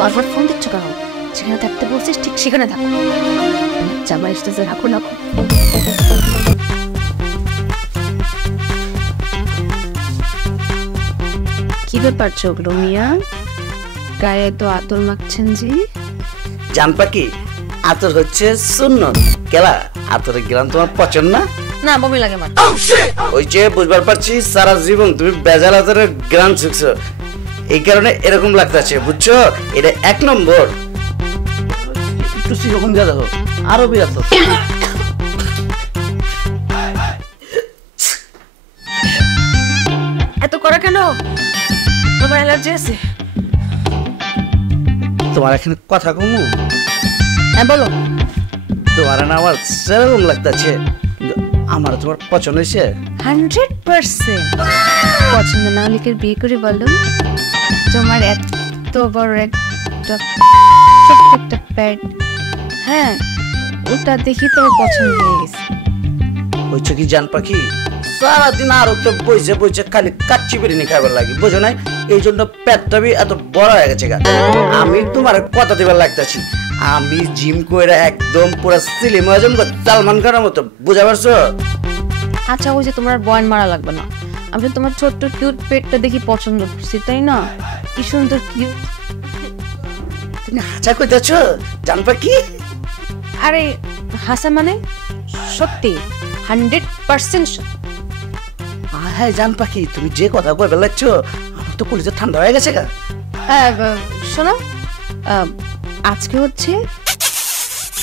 বারবার ফোন দিচ্ছ কেন? যেখানে থাকতে বলছিস ঠিক সেখানে থাকো। জামা এসতেছে, রাখো রাখো। কি ব্যাপার চোখলো মিয়া, গায়ে তো আতর মাখছেন জি? জান পাখি, আতর হচ্ছে সুন্নত। কেলা আতরে গেলাম তোমার পছন্দ না? না, বমি লাগে আমার। ওই যে বুঝবার পারছি সারা জীবন তুমি বেজাল আতরের গ্রাম শিখছো, এই কারণে এরকম লাগতেছে, বুঝছো? এটা 1 নম্বর। একটু সেরকম যা দেখো আরো বিরাত। এত করা কেন? তোমার অ্যালার্জি আছে? তোমার এখানে কথা কমু? হ্যাঁ বলো। তোমার না আমার সেরকম লাগতেছে, কিন্তু আমার তোমার পছন্দ হয়েছে? 100% পছন্দ না হলে কি বিয়ে করে বলো? তোমার এত বড় একটা ছোট্ট একটা প্যাড, হ্যাঁ ওটা দেখি তোমার পছন্দ হয়ে গেছে। হয়েছে কি জান পাখি, সারাদিন আরো তো বইছে বইছে খালি কাচ্চি বিরিয়ানি খাইবার লাগে, বুঝো নাই? এই জন্য পেটটা এত বড় হয়ে গেছে। আমি তোমার কথা দিবার লাগতেছি, আমি জিম করে একদম পুরো স্লিম হয়ে যাবো, সালমান খানের মতো, বুঝা পারছো? আচ্ছা ওই যে তোমার বয়ান মারা লাগবে না, আমি তো তোমার ছোট্ট কিউট পেটটা দেখি পছন্দ করছি, তাই না? কি সুন্দর কিউট। তুমি হাঁচা কইতেছো জান পাখি? আরে হাসা মানে সত্যি 100%। হ্যাঁ জান পাখি, তুমি যে কথা কইবে লাগছো আমার তো কলিজা ঠান্ডা হয়ে গেছে গা। শোনো, আজকে হচ্ছে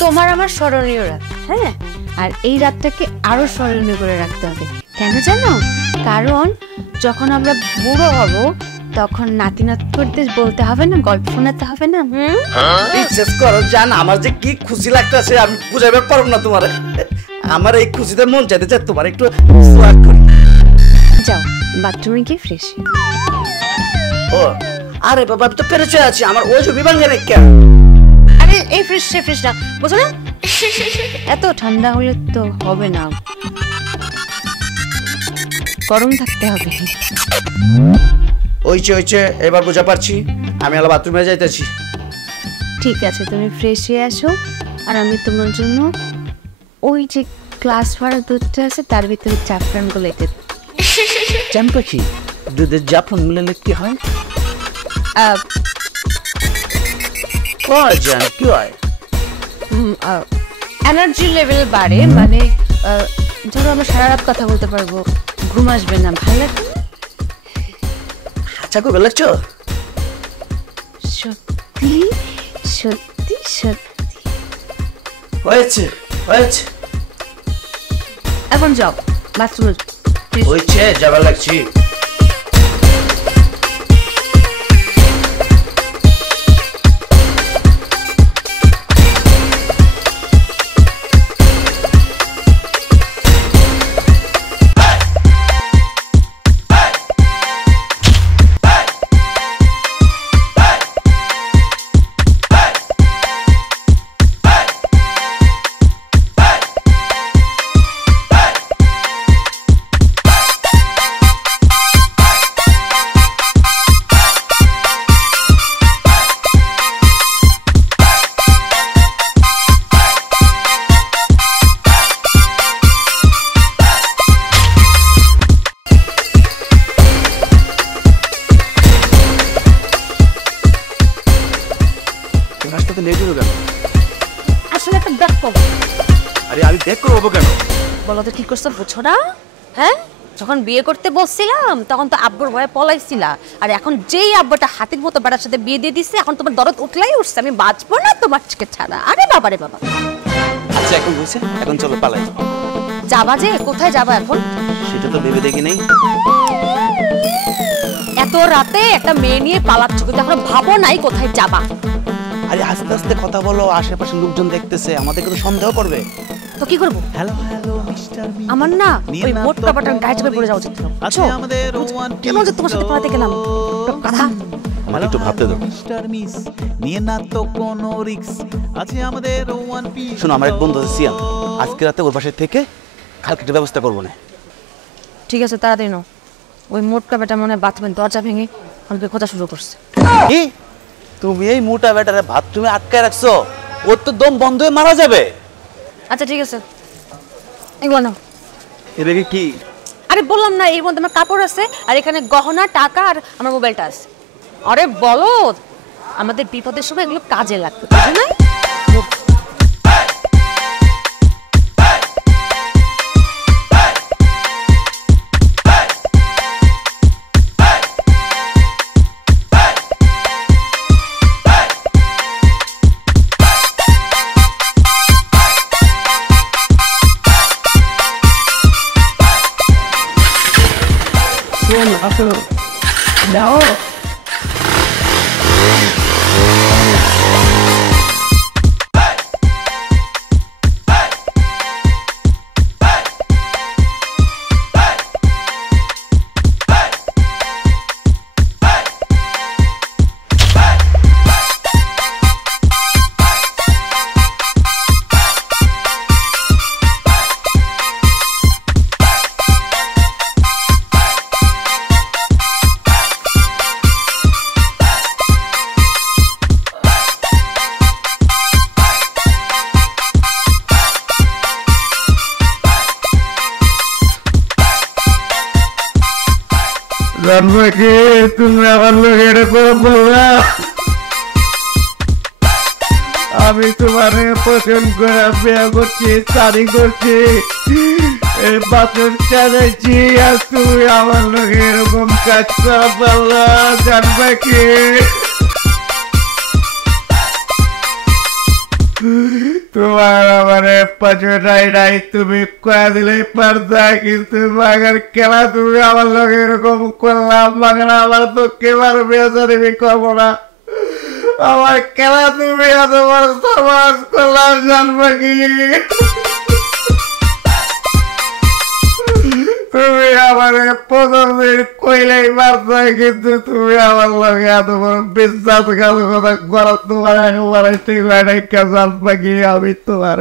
তোমার আমার স্মরণীয় রাত, হ্যাঁ? আর এই রাতটাকে আরো স্মরণীয় করে রাখতে হবে। কেন জানো? কারণ যখন আমরা বুড়ো হব তখন নাতি নাতনিদের বলতে হবে না, গল্প শোনাতে হবে না। বিশ্বাস করো জান, আমার যে কি খুশি লাগতেছে আমি বুঝাইতে পারবো না তোমার। আমার এই খুশিতে মন চাইতে চাই তোমার একটু সোয়াগ করি। যাও বাথরুমে গিয়ে ফ্রেশ। ও আরে বাবা, আমি তো পেরেছে আছি, আমার ওই যে বিভাঙ্গে নেই কেন? আরে এই ফ্রেশ না, বুঝো না? এত ঠান্ডা হলে তো হবে না, গরম থাকতে হবে। ওইছে এবার বুঝা পারছি, আমি হলো বাথরুমে যাইতেছি। ঠিক আছে, তুমি ফ্রেশ হয়ে আসো, আর আমি তোমার জন্য ওই যে ক্লাস ভরা দুধটা আছে তার ভিতরে জাফরান গুলো এঁটে দেব। জান পাখি, দুধের জাফরান মিলালে কি হয়? জান কি হয়? এনার্জি লেভেল বাড়ে, মানে ধরো আমরা সারা রাত কথা বলতে পারবো, ঘুম আসবে না, ভালো লাগবে। আচ্ছা কবে লাগছো? সত্যি সত্যি সত্যি হয়েছে। এখন যাও বাথরুমে। হয়েছে, যাবার লাগছি। বলো তো কি করছো, বুঝছো না? হ্যাঁ, যখন বিয়ে করতে বসছিলাম তখন তো আব্বুর ভয়ে পলাইছিলা, আর এখন যেই আব্বুটা হাতির মতো বেড়ার সাথে বিয়ে দিয়ে দিচ্ছে, এখন তোমার দরদ উঠলাই উঠছে, আমি বাঁচবো না তোমার ছাড়া। আরে বাবা রে বাবা। আচ্ছা এখন হইছে, এখন চলো পালাই। যাবা যে? কোথায় যাবা এখন? সেটা তো ভেবে দেখি নাই। এত রাতে একটা মেয়ে নিয়ে পালাচ্ছ, কিন্তু এখন ভাবো নাই কোথায় যাবা। আরে আস্তে আস্তে কথা বলো, আশেপাশে লোকজন দেখতেছে, আমাদেরকে তো সন্দেহ করবে। তো কি করবো? হ্যালো মিস্টার মি, আমার না ওই মোট কাপড়টার গায়ে চেপে পড়ে যাওয়া উচিত। আচ্ছা আমাদের কেন যে তোমার সাথে পালাতে গেলাম? কথা আমাকে একটু ভাবতে দাও। মিস্টার মিস নিয়ে না তো কোনো রিস্ক আছে আমাদের ওয়ান পিস। শোনো, আমার এক বন্ধু আছে সিয়াম, আজকে রাতে ওর পাশে থেকে কালকে ব্যবস্থা করবো না। ঠিক আছে, তাড়াতাড়ি নাও। ওই মোটকা বেটা মনে হয় বাথরুমের দরজা ভেঙে আমাকে খোঁজা শুরু করছে। কি তুমি এই মোটা বেটারে বাথরুমে আটকায় রাখছো, ওর তো দম বন্ধ হয়ে মারা যাবে। আচ্ছা ঠিক আছে, এগুলো নাও। এদিকে কি? আরে বললাম না এর মধ্যে আমার কাপড় আছে, আর এখানে গহনা, টাকা আর আমার মোবাইলটা আছে। আরে বলো, আমাদের বিপদের সময় এগুলো কাজে লাগবে, বুঝো না? দাও জানবে তুমি আমার লোক এটা করে বলবা, আমি তোমার পছন্দ করে বিয়ে করছি, শাড়ি করছি, বাসন চালাইছি, আর তুমি আমার লোক এরকম কাজ করা পারলা। জানবে কি তোমার আমার পছন্দাই নাই, তুমি কয়া দিলেই পারতা, কিন্তু বাগান খেলা তুমি আমার লোক এরকম করলাম। বাগান আমার তো কেবার বেচা দেবী করবো না, আমার খেলা তুমি এত বড় সমাজ করলাম। জানবে কি তুমি আমার পছন্দের কইলেই পারতা, কিন্তু তুমি আমার লোক এত বড় বিশ্বাসঘাতকতা করা তোমার একেবারে ঠিক হয় নাই। জানবে কি আমি তোমার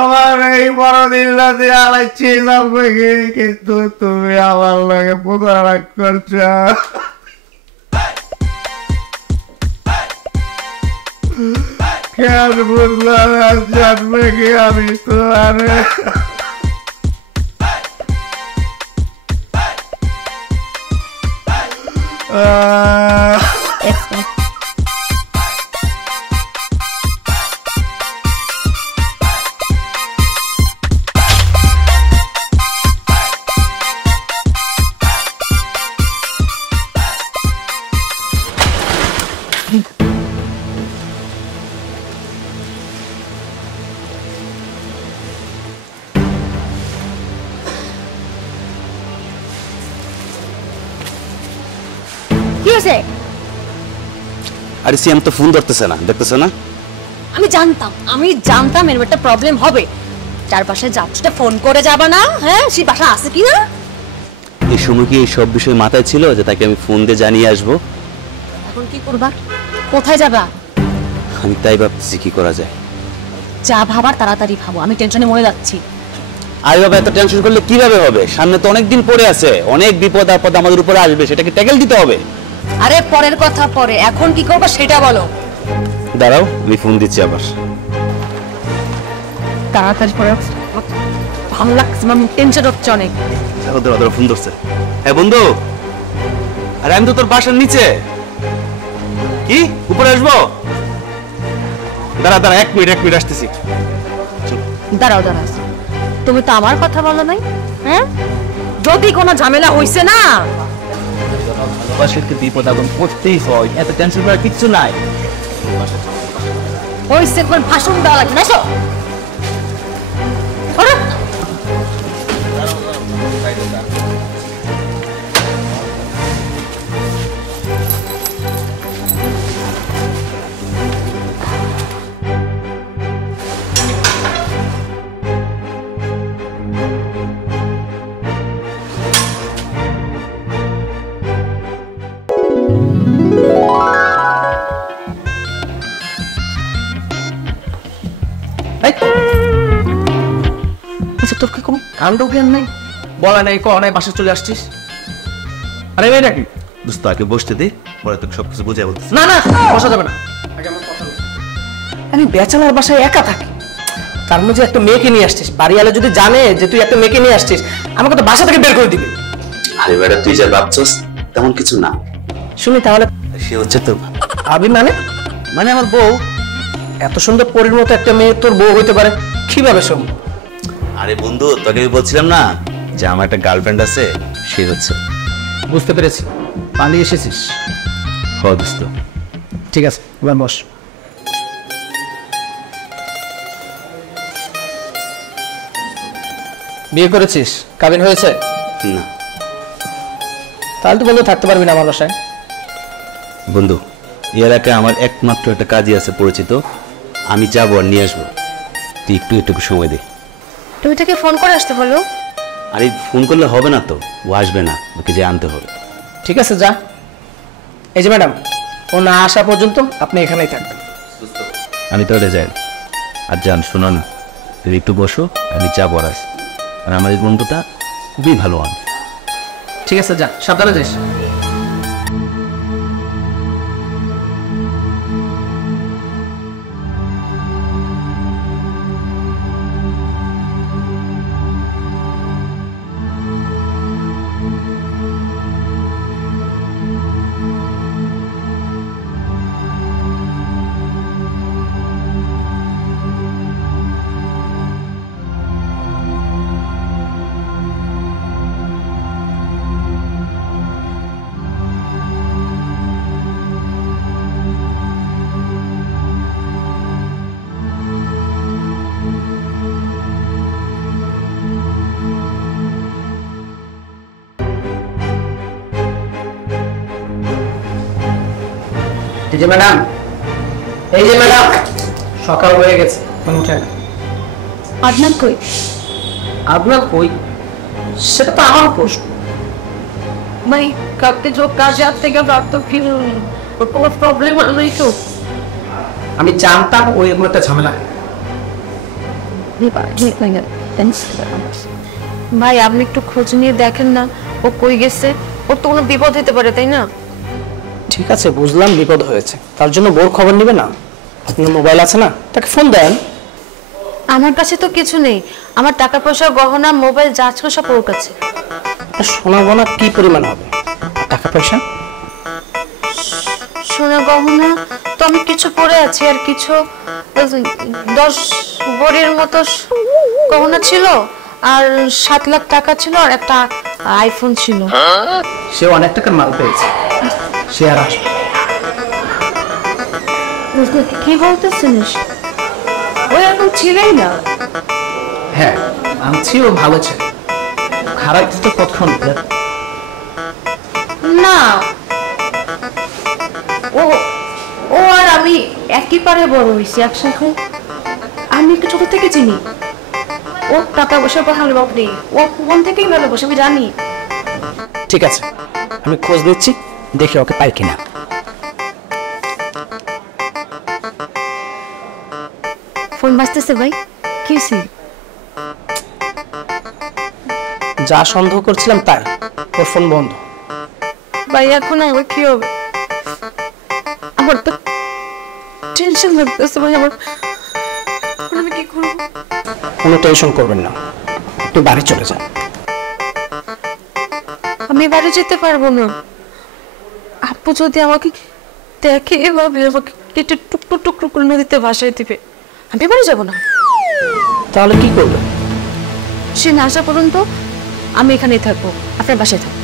আমার এই বড়দিন রাতে আলাইছি, জানবে কি, কিন্তু তুমি আমার লোকে প্রতারণা করছ। কেন বুঝলাম না? জানবে কি আমি তোমার আরে সিএম তো ফোন ধরতেছে না, দেখতেছ না? আমি জানতাম এর একটা প্রবলেম হবে। চারপাশে যাচ্ছটা ফোন করে যাবা না? হ্যাঁ, সে বাসা আছে কি না? এই সময় কি এই সব বিষয় মাথায় ছিল যে তাকে আমি ফোন দিয়ে জানিয়ে আসবো? এখন কি করবা? কোথায় যাবা? আমি তাই ভাবছি কি করা যায়। যা ভাবার তাড়াতাড়ি ভাবো, আমি টেনশনে মরে যাচ্ছি। আরে বাবা, এত টেনশন করলে কিভাবে হবে? সামনে তো অনেক দিন পড়ে আছে, অনেক বিপদ আপদ আমাদের উপরে আসবে, সেটাকে ট্যাকেল দিতে হবে। আরে পরের কথা পরে, এখন কি করবা সেটা বলো। দাঁড়াও, আমি ফোন দিচ্ছি আবার। তাড়াতাড়ি পরে, ভালো লাগছে, আমার টেনশন হচ্ছে অনেক। ফোন ধরছে। হ্যাঁ বন্ধু, আরে আমি তো তোর বাসার নিচে। কি উপরে আসবো? দাঁড়া দাঁড়া, এক মিনিট আসতেছি। দাঁড়াও, তুমি তো আমার কথা বলো নাই। হ্যাঁ, যদি কোনো ঝামেলা হইছে না, ভালোবাসাকে বিপদ আপদ করতেই হয়, এত টেনশন করার কিচ্ছু নাই। হইছে কোন ভাষণ দেওয়া লাগবে না। আচ্ছা, তোর কি কোনো কাণ্ড জ্ঞান নাই? বলা নাই, ক নাই, বাসে চলে আসছিস? আরে ভাই নাকি দোস্ত আগে বসতে দে, পরে তোকে সবকিছু বুঝাই বলতেছি। না না, বসা যাবে না, আগে আমার কথা বল। আমি ব্যাচেলার বাসায় একা থাকি, তার মধ্যে একটা মেয়েকে নিয়ে আসছিস। বাড়িওয়ালা যদি জানে যে তুই একটা মেয়েকে নিয়ে আসছিস, আমাকে তো বাসা থেকে বের করে দিবি। আরে বেটা, তুই যা ভাবছস তেমন কিছু না। শুনি তাহলে, সে হচ্ছে তোর আবি মানে আমার বউ। এত সুন্দর পরীর মতো একটা মেয়ে তোর বউ হইতে পারে কিভাবে সম্ভব? আরে বন্ধু, তোকে আমি বলছিলাম না যে আমার একটা গার্লফ্রেন্ড আছে, সে হচ্ছে। বুঝতে পেরেছি, পালিয়ে এসেছিস। হ দোস্ত। ঠিক আছে, এবার বস। বিয়ে করেছিস? কাবিন হয়েছে? না তাহলে তো বন্ধু থাকতে পারবি না আমার বাসায়। বন্ধু, এই এলাকায় আমার একমাত্র একটা কাজই আছে পরিচিত, আমি যাবো আর নিয়ে আসবো। তুই একটু সময় দে। তুমি তাকে ফোন করে আসতে বলো। আরে ফোন করলে হবে না তো, ও আসবে না, ওকে যে আনতে হবে। ঠিক আছে, যা। এই যে ম্যাডাম, ও না আসা পর্যন্ত আপনি এখানেই থাকবেন। আমি তো যাই। আর যান, শোনো না, তুমি একটু বসো, আমি যাবো আর আসি। আর আমার এই বন্ধুটা খুবই ভালো আন। ঠিক আছে, যা, সাবধানে যাস। এই যে ম্যাডাম, সকাল হয়ে গেছে, এখন উঠে না। আদনান কই? আপনার কই সেটা তো আমার প্রশ্ন। भाई कब के जो काज आते क्या बात तो फिर कोई प्रॉब्लम नहीं तो আমি জানতাম ওই এগুলো একটা ঝামেলা। ভাই আপনি একটু খোঁজ নিয়ে দেখেন না, ও কই গেছে। ওর তো কোনো বিপদ হতে পারে, তাই না? ঠিক আছে, বুঝলাম বিপদ হয়েছে, তার জন্য বোর খবর নিবে না? আপনার মোবাইল আছে না, তাকে ফোন দেন। আমার কাছে তো কিছু নেই, আমার টাকা পয়সা, গহনা, মোবাইল যা ছিল সব ওর কাছে। সোনা গহনা কি পরিমাণ হবে? টাকা পয়সা? সোনা গহনা তো আমি কিছু পরে আছি, আর কিছু 10 ভরির মতো গহনা ছিল, আর 7 লাখ টাকা ছিল, আর একটা আইফোন ছিল। সে অনেক টাকার মাল পেয়েছে, সে আর আসবে। কি বলতেছিস? ও এখন ছিলেই না। হ্যাঁ, আনছি, ও ভালো ছিল, খারাপ তো কতক্ষণ। না, ও ও আর আমি একই পারে বড় হয়েছি একসাথে। আমি একটু ছোট থেকে চিনি। ও টাকা পয়সা ভালো নেই, ও মন থেকেই ভালোবাসে, আমি জানি। ঠিক আছে, আমি খোঁজ দিচ্ছি, দেখি ওকে পাই কিনা। ফোন বাজতেছে ভাই, কি হয়েছে? যা সন্দেহ করছিলাম তাই, ওর ফোন বন্ধ। ভাই এখন আমার কি হবে? আমার তো টেনশন লাগতেছে ভাই, আমার আমি কি করব? কোনো টেনশন করবেন না, একটু বাড়ি চলে যান। আমি বাড়ি যেতে পারবো না। আপু যদি আমাকে দেখে, এভাবে আমাকে কেটে টুকরো টুকরো করে নদীতে ভাসায় দিবে, আমি বাড়ি যাবো না। তাহলে কি করবেন? সে না আসা পর্যন্ত আমি এখানেই থাকবো, আপনার বাসায় থাকবো।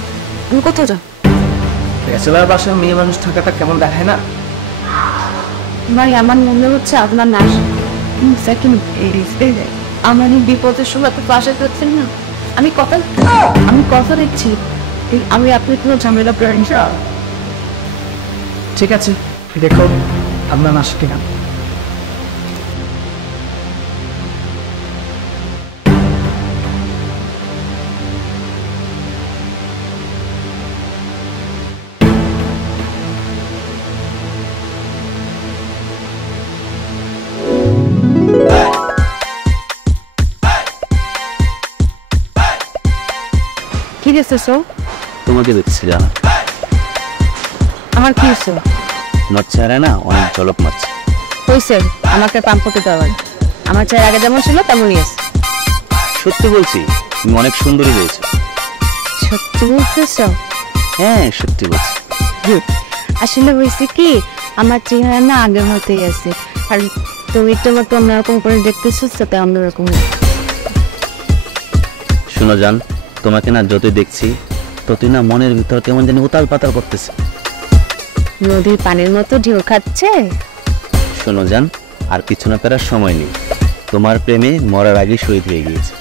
আমি কোথাও যাব? ব্যাচেলার বাসায় মেয়ে মানুষ থাকাটা কেমন দেখায় না? ভাই আমার মনে হচ্ছে আপনার না আমার এই বিপদের সময় আপনি পাশে থাকছেন না। আমি কথা দিচ্ছি, আমি আপনার কোনো ঝামেলা প্রাণী। ঠিক আছে, দেখো আপনার আসে কিনা। ঠিক আছে, সো তোমাকে দেখছি জানা। আমার কি হয়েছে? নট চেহারা না অনেক ঝলক মারছে। হয়েছে, আমাকে পাম্পকে দেওয়ার আমার চেহারা আগে যেমন ছিল তেমনই আছে। সত্যি বলছি, তুমি অনেক সুন্দরী হয়েছে। সত্যি বলতেছ? হ্যাঁ সত্যি বলছি। আসলে হয়েছে কি, আমার চেহারা না আগের মতোই আছে, আর তুমি তোমাকে অন্যরকম করে দেখতেছো, সাথে অন্যরকম। শোনো জান, তোমাকে না যতই দেখছি ততই না মনের ভিতর কেমন জানি উতাল পাতাল করতেছে। নদীর পানির মতো ঢেউ খাচ্ছে। শোনো জান, আর পিছনে ফেরার সময় নেই, তোমার প্রেমে মরার আগে শহীদ হয়ে গিয়েছে।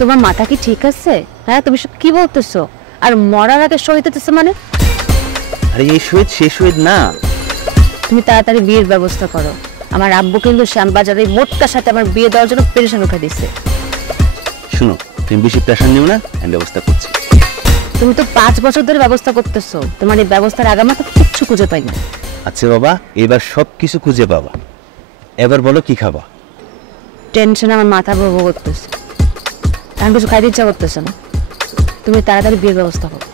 তোমার মাথা কি ঠিক আছে? হ্যাঁ, তুমি সব কি বলতেছো? আর মরার আগে শহীদ হতেছে মানে? আরে এই শহীদ সে শহীদ না। তুমি তাড়াতাড়ি বিয়ের ব্যবস্থা করো। আমার আব্বু কিন্তু শ্যামবাজারে মোটকার সাথে আমার বিয়ে দেওয়ার জন্য পেরেশান উঠে দিচ্ছে। শুনো, তুমি বেশি প্রেশার নিও না, আমি ব্যবস্থা করছি। তুমি তো 5 বছর ধরে ব্যবস্থা করতেছো, তোমার এই ব্যবস্থার আগামাথা কিচ্ছু খুঁজে পাই না। আচ্ছা বাবা, এবার সব কিছু খুঁজে পাবা। এবার বলো কি খাবা? টেনশনে আমার মাথা ভোগ করতেছে, আমি কিছু খাইতে ইচ্ছা করতেছে না। তুমি তাড়াতাড়ি বিয়ের ব্যবস্থা করো।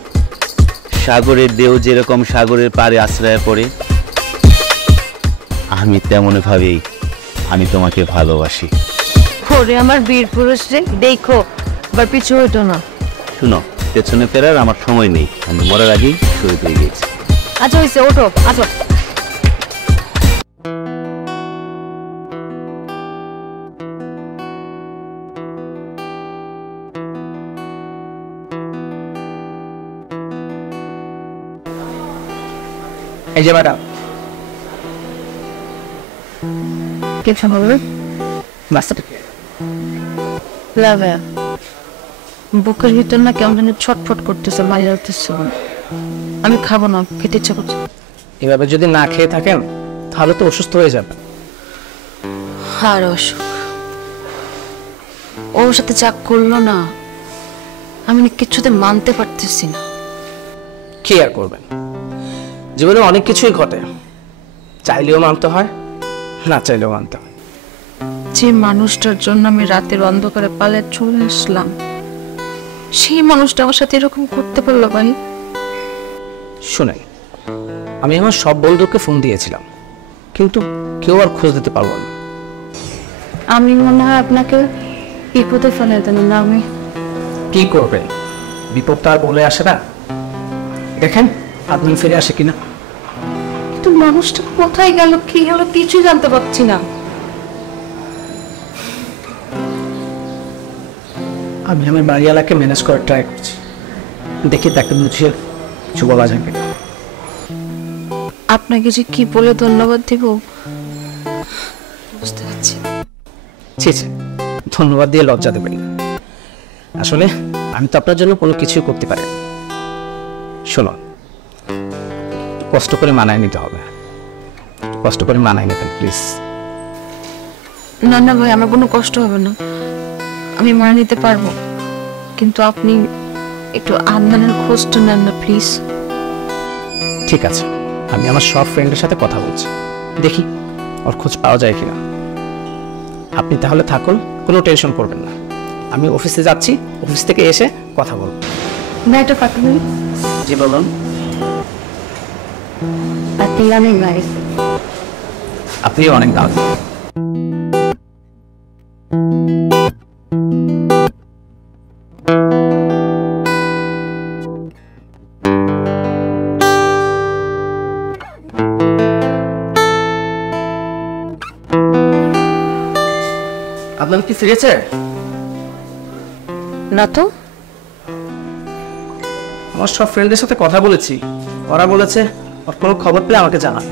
সাগরের ঢেউ যেরকম সাগরের পাড়ে আশ্রয় পড়ে, আমি তেমন ভাবেই আমি তোমাকে ভালোবাসি। ওরে আমার বীর পুরুষ রে, দেখো আবার পিছু হইতো না। শুনো, পেছনে ফেরার আমার সময় নেই, আমি মরার আগেই শহীদ হয়ে গেছি। আচ্ছা হয়েছে, ওঠো, আসো। এই যে ম্যাডাম, কে সম্ভব? বাচ্চাটা লাভে বুকের ভিতর না কেমন জানি ছটফট করতেছে, বাইরে উঠতেছে। আমি খাবো না, খেতে ইচ্ছা করছে। এভাবে যদি না খেয়ে থাকেন তাহলে তো অসুস্থ হয়ে যাবে। আর অসুখ ওর সাথে যা করলো না, আমি না কিছুতে মানতে পারতেছি না। কি আর করবেন, জীবনে অনেক কিছুই ঘটে, চাইলেও মানতে হয়, না চাইলেও মানতে হয়। যে মানুষটার জন্য আমি রাতের অন্ধকারে পালিয়ে চলে আসলাম, সেই মানুষটা আমার সাথে এরকম করতে পারলো ভাই। শুনেন, আমি আমার সব বন্ধুকে ফোন দিয়েছিলাম, কিন্তু কেউ আর খোঁজ দিতে পারবো না। আমি মনে হয় আপনাকে বিপদে ফেলে দিলাম না। আমি কি করবে, বিপদটা আর বলে আসে না। দেখেন আদমি ফিরে আসে কিনা। কিন্তু মানুষটা কোথায় গেল, কি হলো, কিছুই জানতে পারছি না। আমি আমার বাড়িওয়ালাকে ম্যানেজ করার ট্রাই করছি, দেখি তাকে বুঝিয়ে কিছু বলা যায় কিনা। আপনাকে যে কি বলে ধন্যবাদ দিব বুঝতে পারছি। ছি ছি, ধন্যবাদ দিয়ে লজ্জা দেবেন না। আসলে আমি তো আপনার জন্য কোনো কিছুই করতে পারি না। শোনো, কষ্ট করে মানায় নিতে হবে, কষ্ট করে মানায় নিতেন প্লিজ। না না ভাই, আমার কোনো কষ্ট হবে না, আমি মারা নিতে পারবো, কিন্তু আপনি একটু আদনানের খোঁজটা নেন না প্লিজ। ঠিক আছে, আমি আমার সব ফ্রেন্ডের সাথে কথা বলছি, দেখি ওর খোঁজ পাওয়া যায় কিনা। আপনি তাহলে থাকুন, কোনো টেনশন করবেন না। আমি অফিসে যাচ্ছি, অফিস থেকে এসে কথা বলবো। না এটা পাঠাবেন। জি বলুন। আপনি অনেক নাইস। আপনিও অনেক দাম। আপনার কি ফিরেছে? না তো। আমার সব ফ্রেন্ডদের সাথে কথা বলেছি, ওরা বলেছে ওর কোনো খবর পেলে আমাকে জানাবে।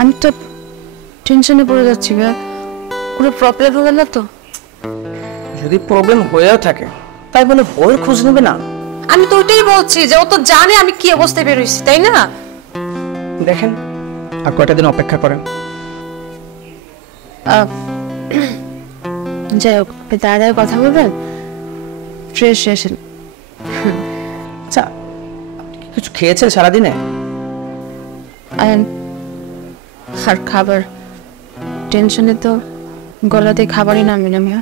আমি তো টেনশনে পড়ে যাচ্ছি ভাই, কোনো প্রবলেম হবে না তো? যদি প্রবলেম হয়েও থাকে তাই বলে বইয়ের খোঁজ নেবে না। আমি তো ওইটাই বলছি যে ও তো জানে আমি কি অবস্থায় বেরোইছি, তাই না? দেখেন আর কয়টা দিন অপেক্ষা করেন। যাই হোক, তাড়াতাড়ি কথা বলবেন, ফ্রেশ আসেন। আচ্ছা, কিছু খেয়েছেন সারাদিনে? আর খাবার টেনশনে তো গলাতে খাবারই নামবে না মিয়া।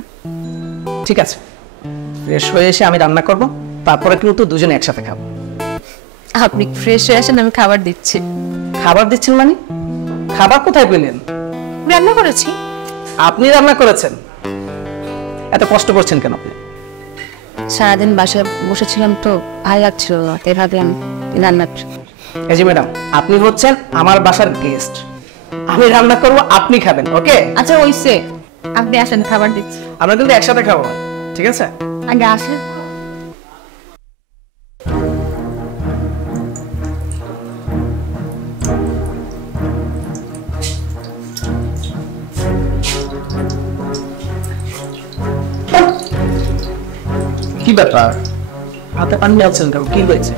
ঠিক আছে, ফ্রেশ হয়ে এসে আমি রান্না করব, তারপরে কিন্তু দুজনে একসাথে খাবো। আপনি ফ্রেশ হয়ে আসেন, আমি খাবার দিচ্ছি। খাবার দিচ্ছেন মানে? খাবার কোথায় পেলেন? রান্না করেছি। আপনি রান্না করেছেন? এত কষ্ট করছেন কেন আপনি? সারাদিন বাসায় বসেছিলাম তো ভালো লাগছিল না, তাই ভাবলাম রান্না। এই যে ম্যাডাম, আপনি হচ্ছেন আমার বাসার গেস্ট, আমি রান্না করবো, আপনি খাবেন, ওকে? আচ্ছা ওইসে, আপনি আসেন, খাবার দিচ্ছি। আমরা কিন্তু একসাথে খাবো, ঠিক আছে? আগে আসেন। কি ব্যাপার, হাতে পানি আছেন কেন, কি হয়েছে?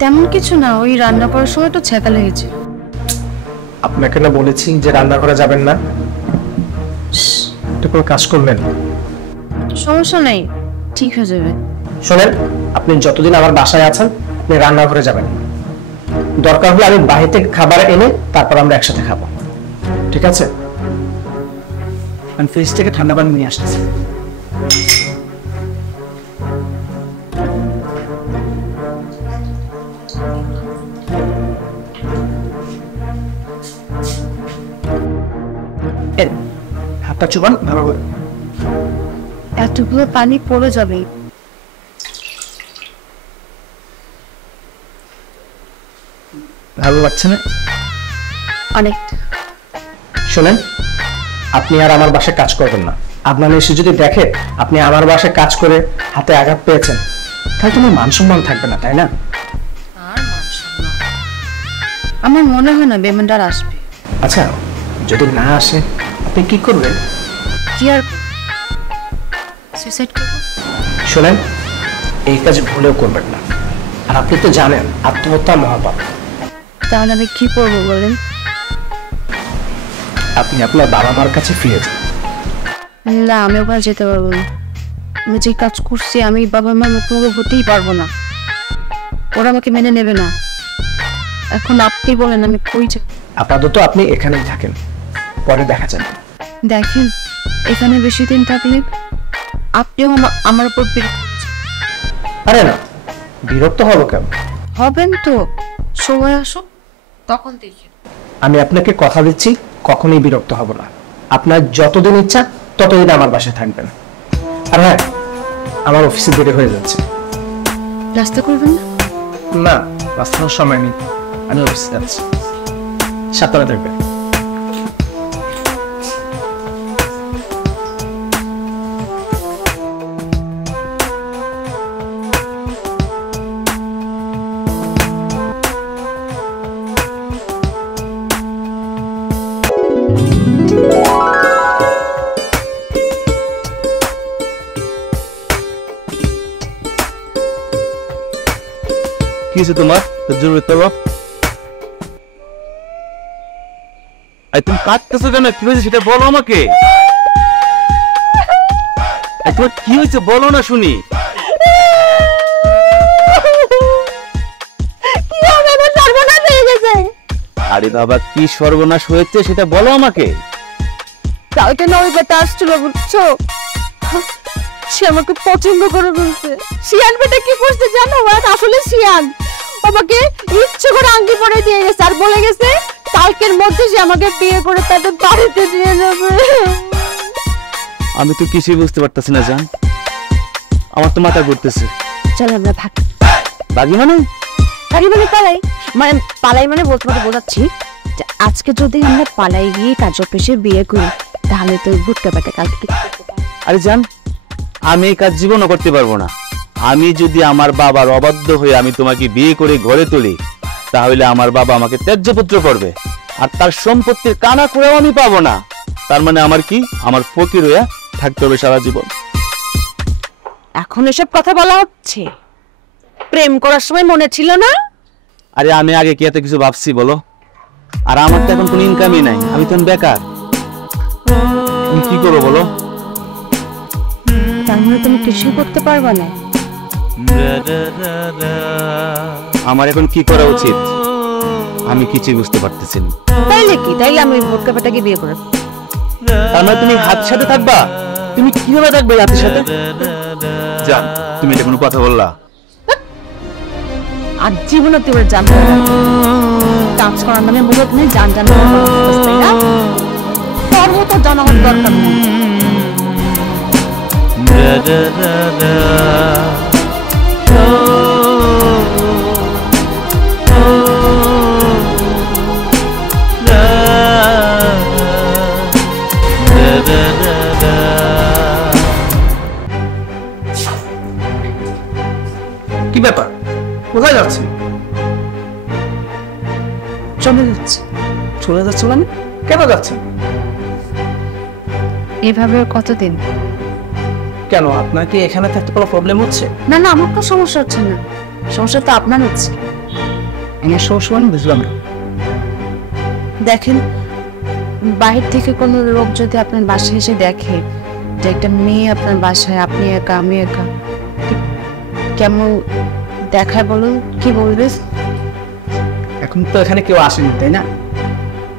তেমন কিছু না, ওই রান্না করার সময় তো ছ্যাঁকা লেগেছে। আপনাকে না বলেছি যে রান্না করে যাবেন না, এটা কোনো কাজ করবেন? সমস্যা নেই, ঠিক হয়ে যাবে। শোনেন, আপনি যতদিন আমার বাসায় আছেন আপনি রান্নাঘরে যাবেন, দরকার হলে আমি বাইরে থেকে খাবার এনে তারপর আমরা একসাথে খাবো, ঠিক আছে? আমি ফ্রিজ থেকে ঠান্ডা পানি নিয়ে আসতেছি। হাতটা চুবান ভালো করে। এতগুলো পানি পড়ে যাবে। ভালো লাগছে না? অনেক। শোনেন, আপনি আর আমার বাসায় কাজ করবেন না। আপনার এসে যদি দেখে আপনি আমার বাসায় কাজ করে হাতে আঘাত পেয়েছেন, তাহলে তোমার মান সম্মান থাকবে না, তাই না? আমার মনে হয় না বেমানদার আসবে। আচ্ছা, যদি না আসে আপনি কি করবেন? কি আর সুইসাইড করব? শোনেন, এই কাজ ভুলেও করবেন না, আর আপনি তো জানেন আত্মহত্যা মহাপাপ। তাহলে আমি কি করবো বলেন? আপনি আপনার বাবা মার কাছে ফিরে যান। না, আমি ওখানে যেতে পারবো না। আমি যে কাজ করছি আমি বাবা মার মুখোমুখি হতেই পারবো না, ওরা আমাকে মেনে নেবে না। এখন আপনি বলেন আমি কই যাব? আপাতত আপনি এখানেই থাকেন, পরে দেখা যাবে। দেখেন, এখানে বেশি দিন থাকলে আপনিও আমার উপর বিরক্ত আরে না, বিরক্ত হব কেন? হবেন তো। সময় আসো তখন দেখি। আমি আপনাকে কথা দিচ্ছি কখনোই বিরক্ত হব না। আপনার যতদিন ইচ্ছা ততদিন আমার বাসায় থাকবেন। আর হ্যাঁ, আমার অফিসে দেরি হয়ে যাচ্ছে। নাস্তা করবেন না? না, রাস্তার সময় নেই, আমি অফিসে যাচ্ছি। সাবধানে থাকবেন। কি হয়েছে তোমার? জরুরি তো তুমি কাঁদতেছো কেন? কি হয়েছে সেটা বলো আমাকে। তোমার কি হয়েছে বলো না শুনি। আরে বাবা, কি সর্বনাশ হয়েছে সেটা বলো আমাকে। কালকে না ওই বেটা আসছিল, বুঝছো? সে আমাকে পছন্দ করে বলছে। শিয়ান বেটা কি করছে জানো? আসলে শিয়ান আমাকে ইচ্ছে করে আংটি পরে দিয়ে গেছে আর বলে গেছে কালকের মধ্যে সে আমাকে বিয়ে করে তাদের বাড়িতে নিয়ে যাবে। আমি তো কিছুই বুঝতে পারতেছি না জান, আমার তো মাথা ঘুরতেছে। চল আমরা ভাগি। বাগি মানে? ভাগি মানে পালাই, মানে পালাই মানে বলতে পারতে বোঝাচ্ছি যে আজকে যদি আমরা পালাই গিয়ে কাজ অফিসে বিয়ে করি তাহলে তো ভুট্টা বেটা কালকে। আরে জান, আমি এই কাজ জীবনও করতে পারবো না। আমি যদি আমার বাবার অবাধ্য হয়ে আমি তোমাকে বিয়ে করে ঘরে তুলি তাহলে আমার বাবা আমাকে ত্যায্য পুত্র করবে, আর তার সম্পত্তির কানা করেও আমি পাবো না। তার মানে আমার কি, আমার ফকির হয়ে থাকতে হবে সারা জীবন। এখন এসব কথা বলা হচ্ছে, প্রেম করার সময় মনে ছিল না? আরে আমি আগে কি এত কিছু ভাবছি বলো? আর আমার তো এখন কোনো ইনকামই নাই, আমি তো বেকার। তুমি কি করবো বলো? তার মানে তুমি কিছুই করতে পারবে না। আমার এখন কি করা উচিত আমি কিছুই বুঝতে পারতেছি না। তাইলে কি, তাইলে আমি ভোটকা বেটাকে বিয়ে করে। তার মানে তুমি হাতের সাথে থাকবা? তুমি কিভাবে থাকবে হাতের সাথে? জান, তুমি এটা কোনো কথা বললা? আর জীবনে তুই ওর জানতে কাজ করার নামে মূলত নেই, জান জান তাই না? তোর মতো জানানোর দরকার নেই। কি ব্যাপার, কোথায় যাচ্ছেন? চলে যাচ্ছে। চলে যাচ্ছেন মানে? কেন যাচ্ছেন? এভাবে আর কতদিন? কেন, আপনার কি এখানে থাকতে কোনো প্রবলেম হচ্ছে? না না, আমার তো সমস্যা হচ্ছে না, সমস্যা তো আপনার হচ্ছে। আমার সমস্যা মানে বুঝলাম না। দেখেন, বাহির থেকে কোনো লোক যদি আপনার বাসায় এসে দেখে যে একটা মেয়ে আপনার বাসায়, আপনি একা আমি একা, কেমন দেখায় বলুন? কি বলবে? এখন তো এখানে কেউ আসেনি, তাই না?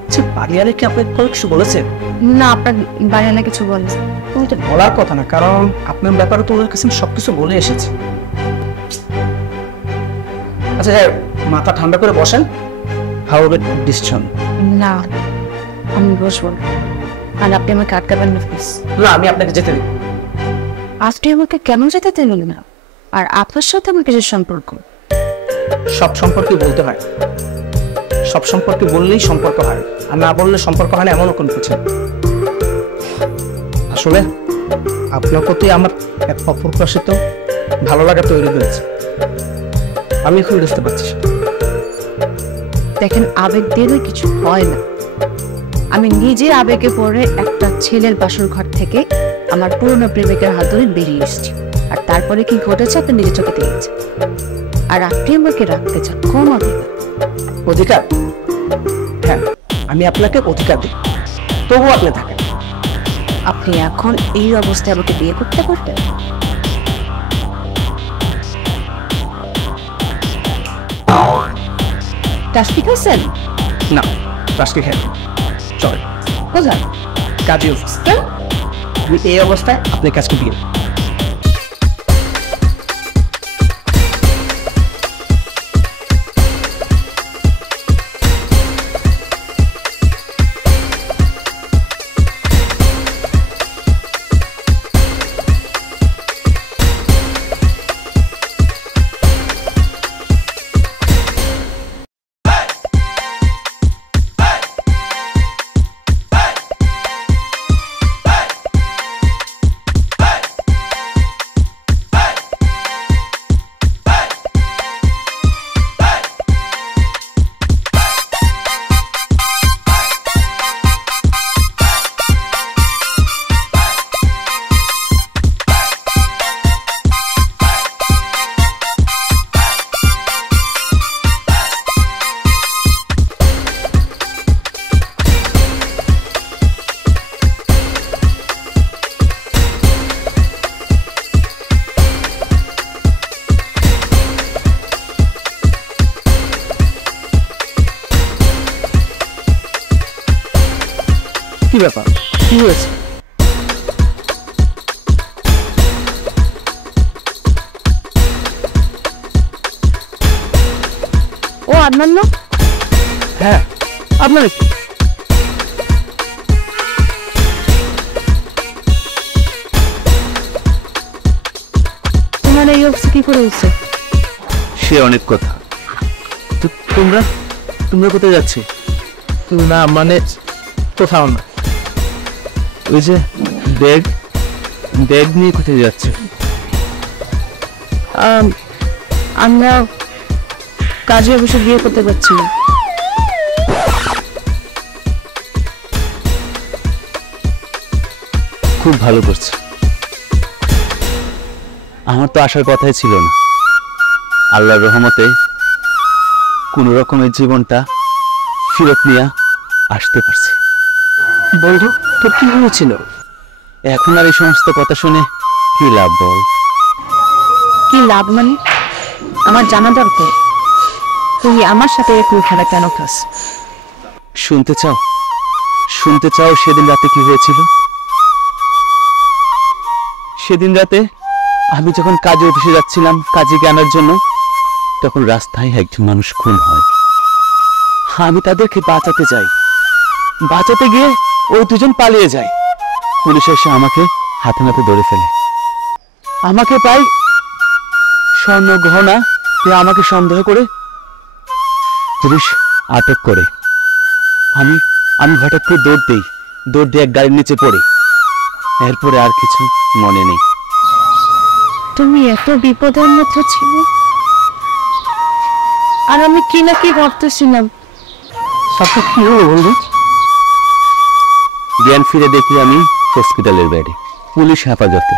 আচ্ছা, বাড়িওয়ালা কি আপনাকে কোনো কিছু বলেছেন? না, আপনার বাড়িওয়ালা কিছু বলে? তুমি তো বলার কথা না, কারণ আপনার ব্যাপারে তো ওদের কাছে আমি সবকিছু বলে এসেছি। আচ্ছা যাই হোক, মাথা ঠান্ডা করে বসেন। How about decision? না, আমি বসবো না। আর আপনি আমাকে আটকাবেন না প্লিজ। না, আমি আপনাকে যেতে দিই। আপনি আমাকে কেন যেতে দিলেন না? আর আপনার সাথে আমার কিছু সম্পর্ক? সব সম্পর্কে বলতে হয়, সব সম্পর্কে বললেই সম্পর্ক হয়, আর না বললে সম্পর্ক হয় না এমনও কোনো কিছু নেই। আসলে আপনার প্রতি আমার এক অপ্রকাশিত ভালো লাগা তৈরি হয়েছে, আমি এখন বুঝতে পারছি। দেখেন, আবেগ দিয়ে কিছু হয় না। আমি নিজে আবেগে পড়ে একটা ছেলের বাসর ঘর থেকে আমার পুরনো প্রেমিকের হাত ধরে বেরিয়ে এসেছি, আর তারপরে কি ঘটেছে আপনি নিজের চোখে দেখেছেন। আর আপনি আমাকে রাখতে চান কোন অধিকার? অধিকার? হ্যাঁ, আমি আপনাকে অধিকার দিই, তবুও আপনি থাকেন। আপনি এখন এই অবস্থায় আমাকে বিয়ে করতে পারতেন? টাস্কি খাচ্ছেন? না, রাজকে খেয়ে চল কোথায়? কাজে অফিস। আমি এই অবস্থায় আপনার কাজকে বিয়ে। কি ব্যাপার, কি হয়েছে? ও আদনান না? হ্যাঁ, আপনার কি? তোমার এই অবস্থা কি করে হচ্ছে? সে অনেক কথা। তো তোমরা তোমরা কোথায় যাচ্ছে? না মানে কোথাও না। ওই যে ব্যাগ ব্যাগ নিয়ে কোথায় যাচ্ছে? আমরা কাজে অবশ্য বিয়ে করতে পারছি না। খুব ভালো করছে। আমার তো আসার কথাই ছিল না। আল্লাহর রহমতে কোন রকমের জীবনটা ফিরত নিয়ে আসতে পারছি। বন্ধু, তো কি হয়েছিল? এখন আর এই সমস্ত কথা শুনে কি লাভ বল? কি লাভ মানে? আমার জানা দরকার তুই আমার সাথে একটু খেলা কেন খাস। শুনতে চাও? শুনতে চাও সেদিন রাতে কি হয়েছিল? সেদিন রাতে আমি যখন কাজে অফিসে যাচ্ছিলাম কাজে আনার জন্য, তখন রাস্তায় একজন মানুষ খুন হয়। আমি তাদেরকে বাঁচাতে যাই, বাঁচাতে গিয়ে ওই দুজন পালিয়ে যায়। পুলিশ এসে আমাকে হাতে নাতে ধরে ফেলে। আমাকে প্রায় স্বর্ণ গহনা আমাকে সন্দেহ করে পুলিশ আটক করে। আমি আমি হঠাৎ করে দৌড় দিয়ে এক গাড়ির নিচে পড়ি। এরপরে আর কিছু মনে নেই। তুমি এত বিপদের মধ্যে ছিলে, আর আমি কি না কি ভাবতেছিলাম। সবটা কি হলো বন্ধু? জ্ঞান ফিরে দেখি আমি হসপিটালের বেডে, পুলিশ হেফাজতে।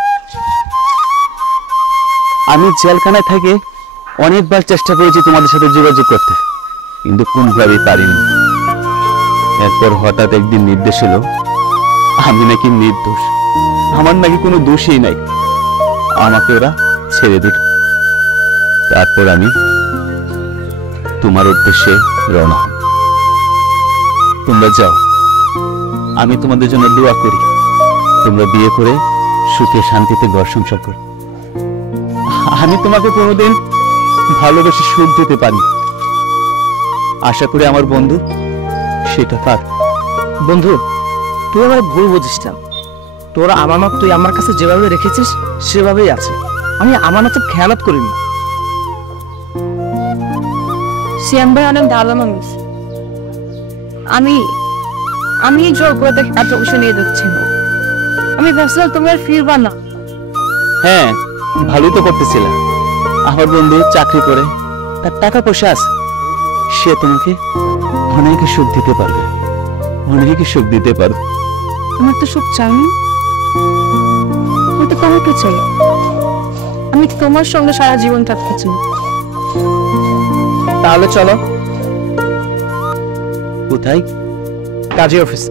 আমি জেলখানায় থেকে অনেকবার চেষ্টা করেছি তোমাদের সাথে যোগাযোগ করতে, কিন্তু কোনোভাবেই পারিনি। এরপর হঠাৎ একদিন নির্দেশ এলো আমি নাকি নির্দোষ, আমার নাকি কোনো দোষই নাই। আমাকে ওরা ছেড়ে দিল। তারপর আমি তোমার উদ্দেশ্যে রওনা হই। তোমরা যাও, আমি তোমাদের জন্য দোয়া করি। তোমরা বিয়ে করে সুখে শান্তিতে ঘর সংসার করো। আমি তোমাকে কোনোদিন ভালোবেসে সুখ দিতে পারি, আশা করি আমার বন্ধু সেটা পার। বন্ধু, তুই আমার ভুল বুঝিস না। তোরা আমানত তুই আমার কাছে যেভাবে রেখেছিস সেভাবেই আছে। আমি আমানত খেয়ালত করি না। সিয়াম ভাই অনেক ভালো মানুষ। আমি জোর করে তাকে এত কিছু নিয়ে যাচ্ছি না। আমি ভাবছিলাম তুমি আর ফিরবা না। হ্যাঁ, ভালোই তো করতেছিলাম। আমার বন্ধু চাকরি করে, তার টাকা পয়সা আছে, সে তোমাকে অনেক সুখ দিতে পারবে, অনেক সুখ দিতে পারবে। আমার তো সুখ চাই, আমি তো তোমাকে চাই। আমি তোমার সঙ্গে সারা জীবন থাকতে চাই। তাহলে চলো। কোথায়? কাজী অফিস।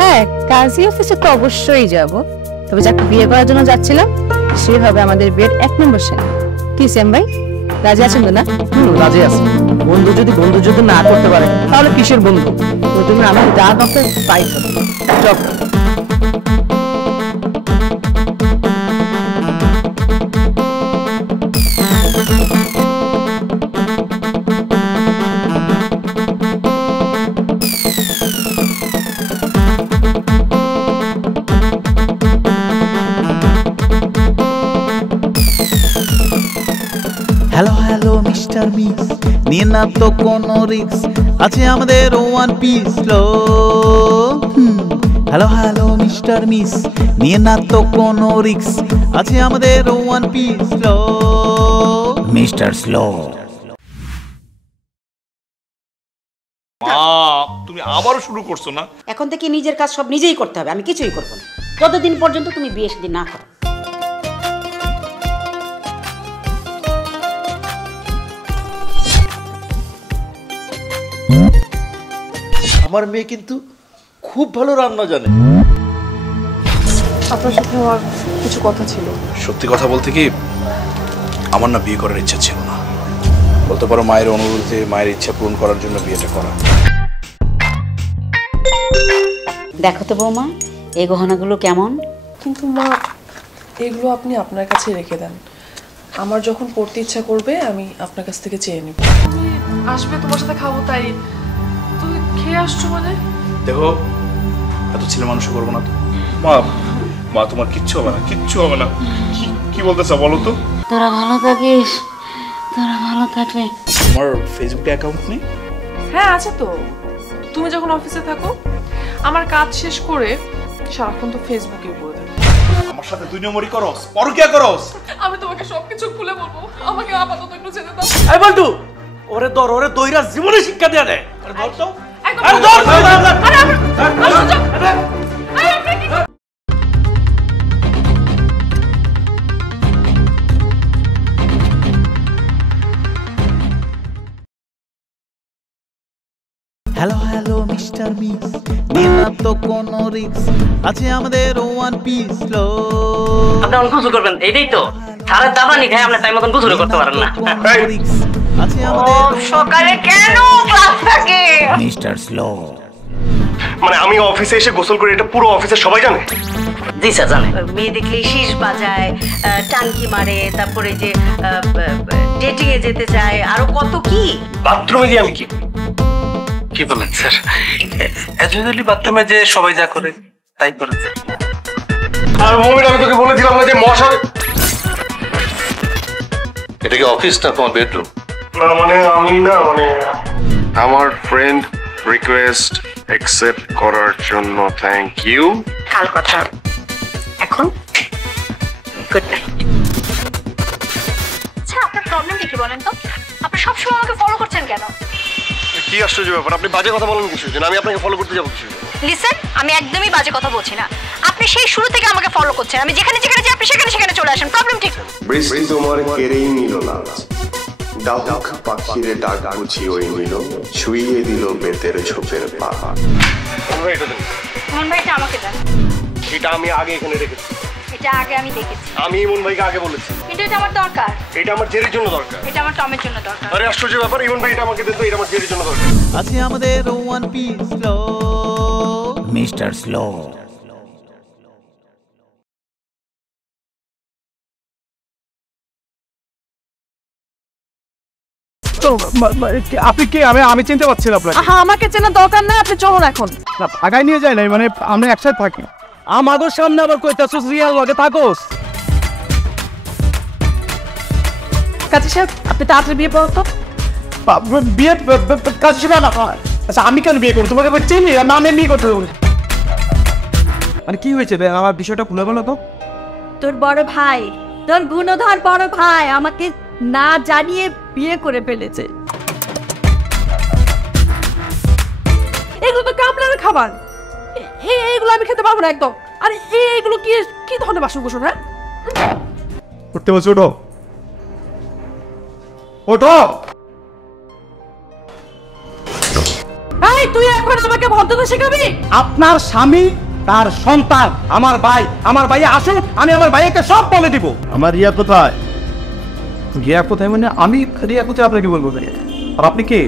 হ্যাঁ, কাজী অফিসে তো অবশ্যই যাব। তবে যাকে বিয়ে করার জন্য যাচ্ছিলাম সে হবে আমাদের বিয়ের 1 নম্বর সেনা। কি শ্যাম ভাই, রাজি আছেন তো না? রাজি আছে। বন্ধু যদি না করতে পারে তাহলে কিসের বন্ধু? তো তুমি আমাকে যা করতে তাই করো। চল। হ্যালো হ্যালো মিস্টার মিস, নিয়ে না তো কোনো রিস্ক, আছে আমাদের ওয়ান পিস লো। হ্যালো হ্যালো মিস্টার মিস, নিয়ে না তো কোনো রিস্ক, আছে আমাদের ওয়ান পিস লো। Mister slow. মা, তুমি আবারও শুরু করছো না? এখন থেকে নিজের কাজ সব নিজেই করতে হবে, আমি কিছুই করবো না যতদিন পর্যন্ত তুমি বিয়ে শাদী না করো। আমার মেয়ে কিন্তু খুব ভালো রান্না জানে। আপনার সাথে আমার কিছু কথা ছিল। সত্যি কথা বলতে কি, আমার না বিয়ে করার ইচ্ছা ছিল না। বলতে পারো মায়ের অনুরোধে, মায়ের ইচ্ছা পূরণ করার জন্য বিয়েটা করা। দেখো তো বৌমা, এই গহনাগুলো কেমন? কিন্তু মা, এগুলো আপনি আপনার কাছে রেখে দেন। আমার যখন পড়তে ইচ্ছা করবে আমি আপনার কাছ থেকে চেয়ে নেব। তুমি আসবে, তোমার সাথে খাবো, তাই তুমি খেয়ে আসছো মানে? দেখো, এত ছেলে মানুষ করবো না তো। মা, মা তোমার কিচ্ছু হবে না, কিচ্ছু হবে না। কি বলতেছ বলো তো? তোরা ভালো থাকিস, তোরা ভালো থাকলে। তোমার ফেসবুকে অ্যাকাউন্ট নেই? হ্যাঁ আছে তো। তুমি যখন অফিসে থাকো, আমার কাজ শেষ করে সারাক্ষণ তো ফেসবুকে পড়ে থাকো। আমার সাথে 2 নম্বরই করস, পরকিয়া করস। আমি তোমাকে সবকিছু খুলে বলবো, আমাকে আপাতত একটু যেতে দাও। এই বন্ধু, ওরে ধর, ওরে দইরা জীবনে শিক্ষা দেয়া দেয়। আরে ধর তো, একদম আরে ধর। হ্যালো হ্যালো মিস্টার মিস, নিয়ে না তো কোনো রিস্ক, আছে আমাদের ওয়ান পিস লো। আপনি অন গোসল করবেন, এইটাই তো সারা দাবানি খায় আপনি টাইম মতন গোসল করতে পারেন না। আছে আমাদের সকালে কেন ক্লাস থাকে? Mister slow. মানে আমি অফিসে এসে গোসল করে এটা পুরো অফিসের সবাই জানে? জি স্যার জানে। মেয়ে দেখলে শীষ বাজায়, টাঙ্কি মারে, তারপরে যে ডেটিং এ যেতে চায়, আরো কত কি। বাথরুমে গিয়ে আমি কি করি? কি বলেন স্যার? অ্যাকচুয়ালি বাথরুমে যে সবাই যা করে তাই করে। আর মমিন আমি তোকে বলেছিলাম না যে মশা। এটা কি অফিস না তোমার বেডরুম? না মানে আমি না মানে আমার ফ্রেন্ড রিকোয়েস্ট অ্যাকসেপ্ট করার জন্য থ্যাংক ইউ। কাল কথা এখন গুড নাইট। আচ্ছা আপনার প্রবলেমটা কি বলেন তো? আপনি সবসময় আমাকে ফলো করছেন কেন? কি আশ্চর্য ব্যাপার, আপনি বাজে কথা বলেন কিছু জন্য, আমি আপনাকে ফলো করতে যাবো কিছু। লিসেন, আমি একদমই বাজে কথা বলছি না। আপনি সেই শুরু থেকে আমাকে ফলো করছেন, আমি যেখানে যেখানে যাই আপনি সেখানে সেখানে চলে আসেন। প্রবলেম ঠিক? বৃষ্টি তোমার কেড়েই নিল না, ডাক পাখিরে ডাক বুঝিয়ে নিল, ছুঁয়ে দিল বেতের ঝোপের পা। মন ভাইটা আমাকে দেন। এটা আমি আগে এখানে রেখেছি। এটা আগে আমি দেখেছি। আমি ইমন ভাইকে আগে বলেছি। কিন্তু এটা আমার দরকার। এটা আমার জেরির জন্য দরকার। এটা আমার টমের জন্য দরকার। আরে আশ্চর্য ব্যাপার, ইমন ভাই এটা আমাকে দিত, এটা আমার জেরির জন্য দরকার। আছে আমাদের one piece slow mister slow. আপনি কে? আমি চিনতে পারছি না আপনাকে। আমাকে চেনার দরকার নাই, আপনি চলুন এখন। আগায় নিয়ে যায় নাই, মানে আমরা একসাথে থাকি। আমাদের সামনে আবার কইতাছস রিয়াল লগে থাকোস? কাজী সাহেব আপনি তাড়াতাড়ি বিয়ে করো তো। বিয়ে কাজ ছিল না। আচ্ছা আমি কেন বিয়ে করবো? তোমাকে চিনি, আমি বিয়ে করতে দেবো। মানে কি হয়েছে আমার বিষয়টা খুলে বলো তো। তোর বড় ভাই, তোর গুণধর বড় ভাই আমাকে না জানিয়ে বিয়ে করে ফেলেছে। এগুলো তো কামড়ার খাবার, এইগুলো আমি খেতে পারবো না একদম। আরে এইগুলো কি কি ধরনের বাসন কোসন? হ্যাঁ উঠতে বলছো, ওঠো ওঠো। এই তুই এখন আমাকে ভদ্রতা শেখাবি? আপনার স্বামী, তার সন্তান, আমার ভাই আসুন, আমি আমার ভাইকে সব বলে দিব। আমার রিয়া কোথায়? রিয়া কোথায় মানে আমি রিয়া কোথায় আপনাকে বলবো? আর আপনি কে?